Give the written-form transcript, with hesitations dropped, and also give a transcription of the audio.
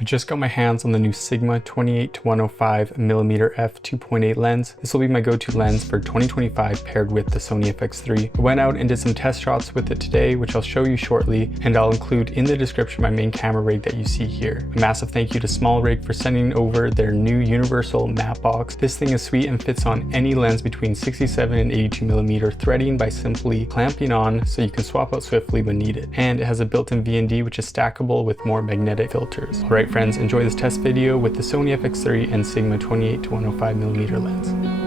I just got my hands on the new Sigma 28-105mm f2.8 lens. This will be my go-to lens for 2025 paired with the Sony FX3. I went out and did some test shots with it today, which I'll show you shortly, and I'll include in the description my main camera rig that you see here. A massive thank you to Small Rig for sending over their new universal matte box. This thing is sweet and fits on any lens between 67 and 82mm threading by simply clamping on so you can swap out swiftly when needed. And it has a built-in VND which is stackable with more magnetic filters. Alright friends, enjoy this test video with the Sony FX3 and Sigma 28-105mm lens.